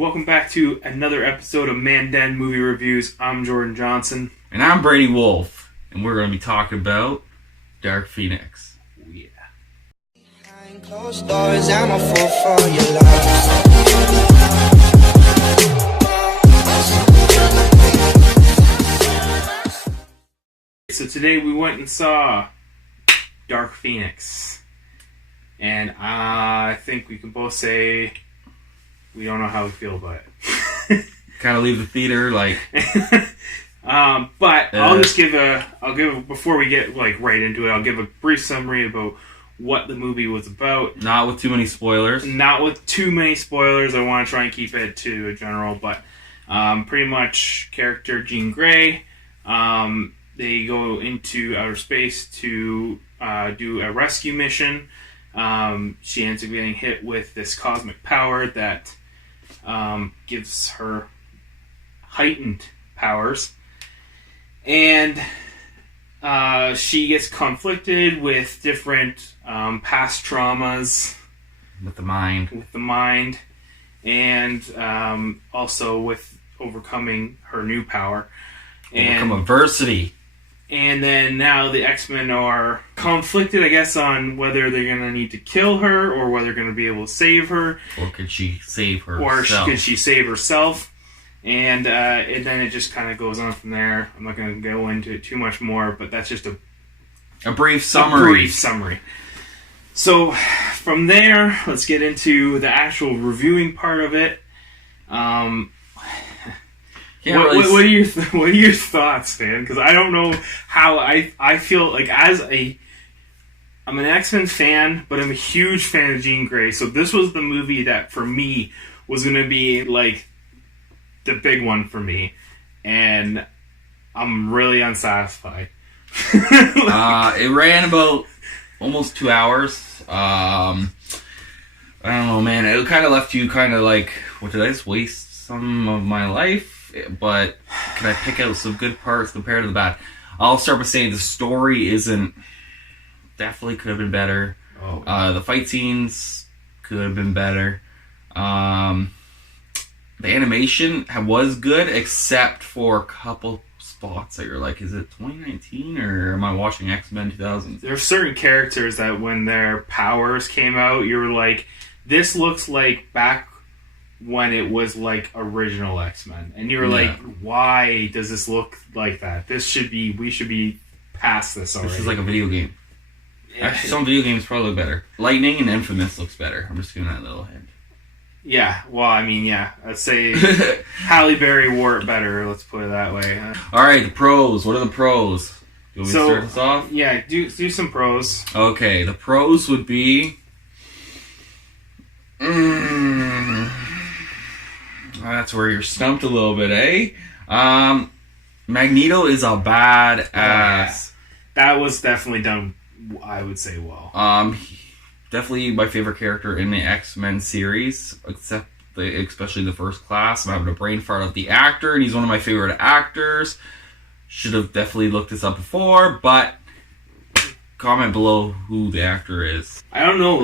Welcome back to another episode of Mandan Movie Reviews. I'm Jordan Johnson. And I'm Brady Wolf. And we're going to be talking about Dark Phoenix. Oh, yeah. Behind closed doors, I'm a fool for your love. So today we went and saw Dark Phoenix. And I think we can both say we don't know how we feel about it. Kind of leave the theater like... but I'll give before we get right into it, I'll give a brief summary about what the movie was about. Not with too many spoilers. Not with too many spoilers. I want to try and keep it to a general, but pretty much character Jean Grey. They go into outer space to do a rescue mission. She ends up getting hit with this cosmic power that gives her heightened powers. And she gets conflicted with different past traumas. With the mind. And also with overcoming her new power. Overcome adversity. And then now the X-Men are conflicted, I guess, on whether they're going to need to kill her or whether they're going to be able to save her. Or could she save herself? Or could she save herself? And then it just kind of goes on from there. I'm not going to go into it too much more, but that's just a brief summary. So from there, let's get into the actual reviewing part of it. What are your thoughts, man? Because I don't know how I feel like I'm an X-Men fan, but I'm a huge fan of Jean Grey. So this was the movie that for me was going to be like the big one for me, and I'm really unsatisfied. It ran about almost 2 hours. I don't know, man. It kind of left you kind of like, what, did I just waste some of my life? But can I pick out some good parts compared to the bad? I'll start by saying the story definitely could have been better. The fight scenes could have been better. The animation was good, except for a couple spots that you're like, is it 2019 or am I watching X-Men 2000? There are certain characters that when their powers came out, you were like, this looks like back when it was like original X-Men, and you're like, why does this look like that? We should be past this already. This is like a video game. Actually, some video games probably look better. Lightning and Infamous looks better. I'm just giving that little hint. Yeah, well, I mean, yeah, I'd say Halle Berry wore it better. Let's put it that way. All right, the pros. What are the pros? You want me to start this off? Yeah, do some pros. Okay, the pros would be. That's where you're stumped a little bit, eh? Magneto is a badass. Yeah. That was definitely done, I would say, well. Definitely my favorite character in the X-Men series, especially the first class. I'm having a brain fart of the actor, and he's one of my favorite actors. Should have definitely looked this up before, but comment below who the actor is. I don't know,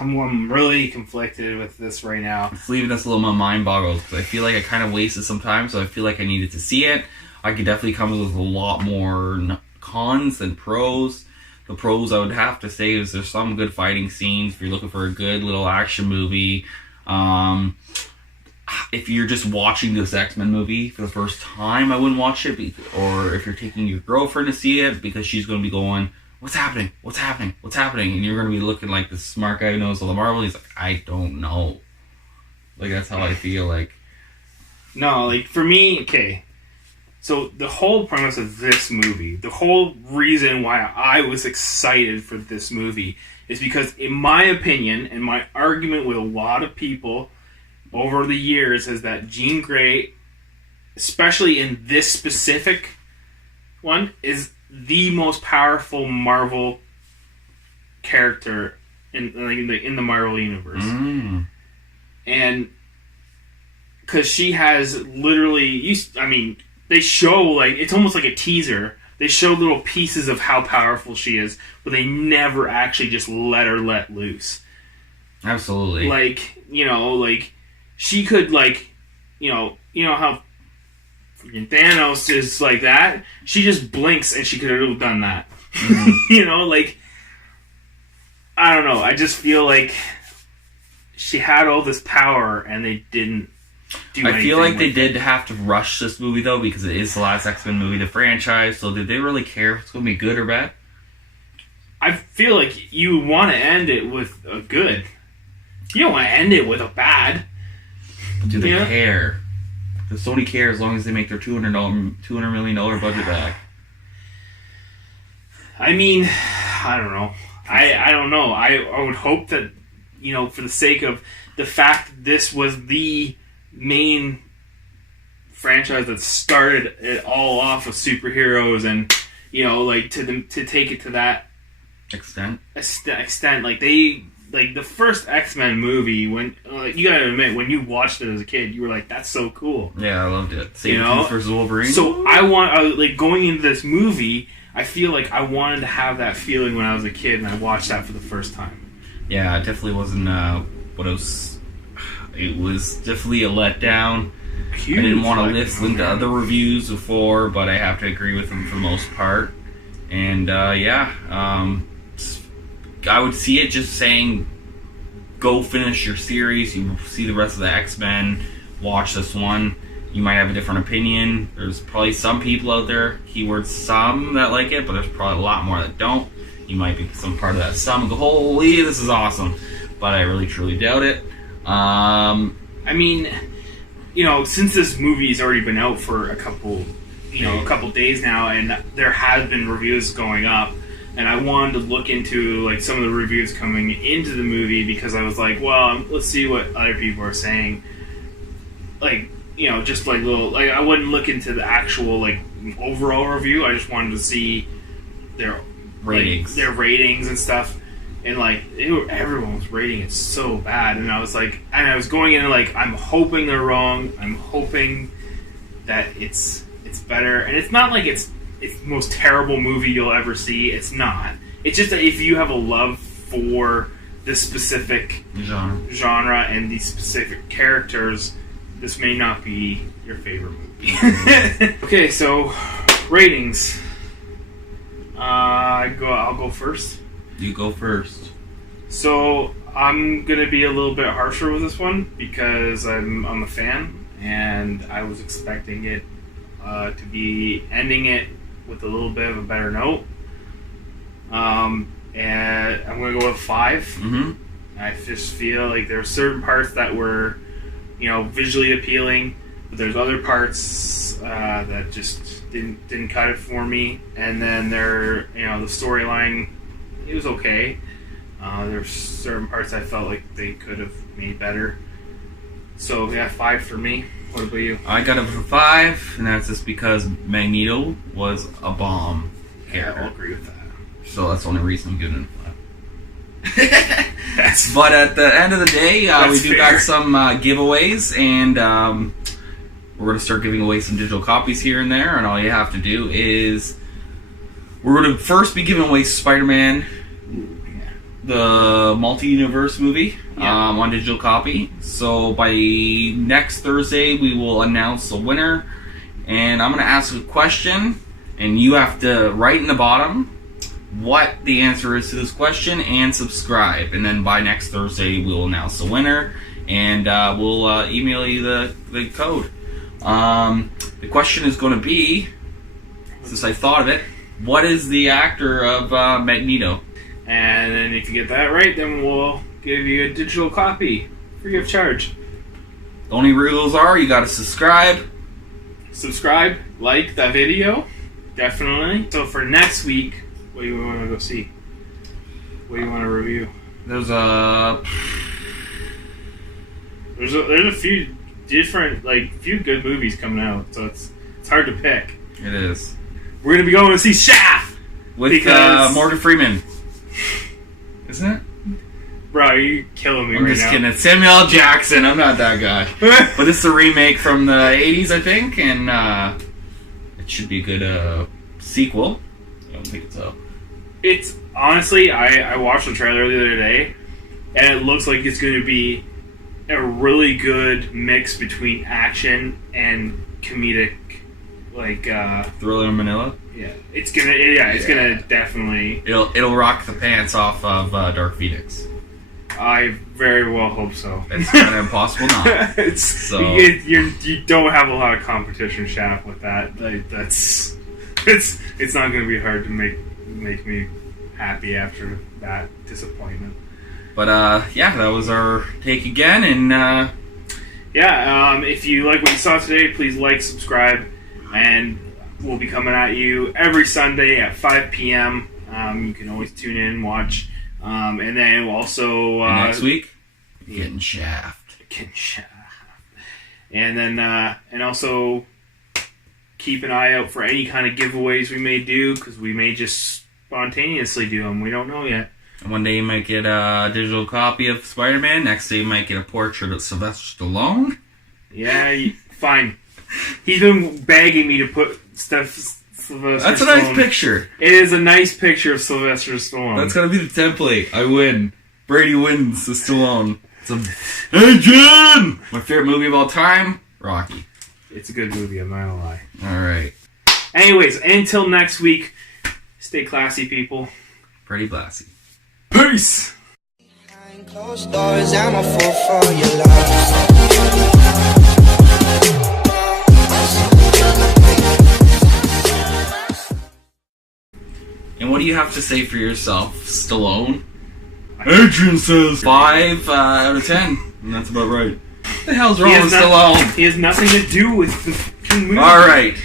I'm really conflicted with this right now. It's leaving us a little mind boggled, because I feel like I kind of wasted some time, so I feel like I needed to see it. I could definitely come up with a lot more cons than pros. The pros I would have to say is there's some good fighting scenes if you're looking for a good little action movie. If you're just watching this X-Men movie for the first time, I wouldn't watch it. Or if you're taking your girlfriend to see it, because she's going to be going, what's happening? What's happening? What's happening? And you're going to be looking like the smart guy who knows all the Marvel. He's like, I don't know. Like, that's how I feel like. No, for me, okay. So the whole premise of this movie, the whole reason why I was excited for this movie is because, in my opinion, and my argument with a lot of people over the years, is that Jean Grey, especially in this specific one, is the most powerful Marvel character in the Marvel universe. And because she has literally, they show, it's almost like a teaser. They show little pieces of how powerful she is, but they never actually just let her let loose. Absolutely. she could, like, you know how freaking Thanos is like that? She just blinks and she could have done that. Mm-hmm. You know, like, I don't know. I just feel like she had all this power and they didn't do anything. I feel like they did have to rush this movie, though, because it is the last X-Men movie in the franchise, so did they really care if it's going to be good or bad? I feel like you want to end it with a good. You don't want to end it with a bad. But do they care? Does Sony care as long as they make their $200 million budget back? I mean, I don't know. I don't know. I would hope that, you know, for the sake of the fact that this was the main franchise that started it all off with superheroes, and, you know, like, to take it to that extent, like, they, like, the first X-Men movie, when, you gotta admit, when you watched it as a kid, you were like, that's so cool. Yeah, I loved it. Sabretooth versus Wolverine. So like, going into this movie, I feel like I wanted to have that feeling when I was a kid and I watched that for the first time. Yeah, it definitely wasn't what it was. It was definitely a letdown. Huge. I didn't want to listen to other reviews before, but I have to agree with them for the most part. And I would see it just saying, go finish your series, you see the rest of the X-Men, watch this one. You might have a different opinion. There's probably some people out there, keyword some, that like it, but there's probably a lot more that don't. You might be some part of that some and go, holy, this is awesome. But I really, truly doubt it. I mean, you know, since this movie's already been out for a couple days now, and there have been reviews going up, and I wanted to look into, like, some of the reviews coming into the movie, because I was like, well, let's see what other people are saying. Like, you know, just like little, like, I wouldn't look into the actual, like, overall review. I just wanted to see their ratings, like, their ratings and stuff. And, like, everyone was rating it so bad, and I was like, and I was going in like, I'm hoping they're wrong. I'm hoping that it's better, and it's not like it's the most terrible movie you'll ever see. It's not. It's just that if you have a love for this specific genre and these specific characters, this may not be your favorite movie. Okay, so ratings. I'll go first. You go first. So I'm gonna be a little bit harsher with this one because I'm a fan, and I was expecting it to be ending it with a little bit of a better note. And I'm gonna go with 5. Mm-hmm. I just feel like there are certain parts that were, you know, visually appealing, but there's other parts that just didn't cut it for me. And then the storyline, it was okay. There's certain parts I felt like they could have made better. So yeah, 5 for me. What about you? I got it for 5, and that's just because Magneto was a bomb character. Yeah, I'll agree with that. So that's the only reason I'm giving it a 5. But at the end of the day, we do got some giveaways, and we're going to start giving away some digital copies here and there, and all you have to do is, we're going to first be giving away Spider-Man, the multi-universe movie, on digital copy. So by next Thursday, we will announce the winner, and I'm going to ask a question, and you have to write in the bottom what the answer is to this question and subscribe. And then by next Thursday, we'll announce the winner, and we'll email you the code. The question is going to be, since I thought of it, what is the actor of Magneto? And then if you get that right, then we'll give you a digital copy free of charge. The only rules are you got to subscribe, like that video, definitely. So for next week, what do you want to go see? What do you want to review? There's a few different, like, few good movies coming out, so it's hard to pick. It is. We're gonna be going to see Shaft with Morgan Freeman, isn't it? Bro, you're killing me right now. I'm just kidding. It's Samuel L. Jackson. I'm not that guy. But it's a remake from the 80s, I think, and it should be a good sequel. I don't think it's out. It's, honestly, I watched the trailer the other day, and it looks like it's going to be a really good mix between action and comedic, like Thriller Manila. Yeah, it's gonna definitely. It'll rock the pants off of Dark Phoenix. I very well hope so. It's kind of impossible not. You don't have a lot of competition, Shaft, with that. Like, it's not going to be hard to make me happy after that disappointment. But that was our take again, and if you like what you saw today, please like, subscribe, and we'll be coming at you every Sunday at 5 p.m. You can always tune in, watch. And then also next week, getting Shaft. And then and also keep an eye out for any kind of giveaways we may do, because we may just spontaneously do them. We don't know yet. One day you might get a digital copy of Spider-Man. Next day you might get a portrait of Sylvester Stallone. Yeah, fine. He's been begging me to put stuff. That's a nice picture. It is a nice picture of Sylvester Stallone. That's gotta be the template. I win. Brady wins the Stallone. Hey, John! My favorite movie of all time, Rocky. It's a good movie, I'm not gonna lie. Alright. Anyways, until next week, stay classy, people. Pretty classy. Peace! Behind closed doors, I'm a fool for your love. And what do you have to say for yourself, Stallone? Adrian says 5 out of 10. And that's about right. What the hell's wrong with Stallone? He has nothing to do with the movie. Alright.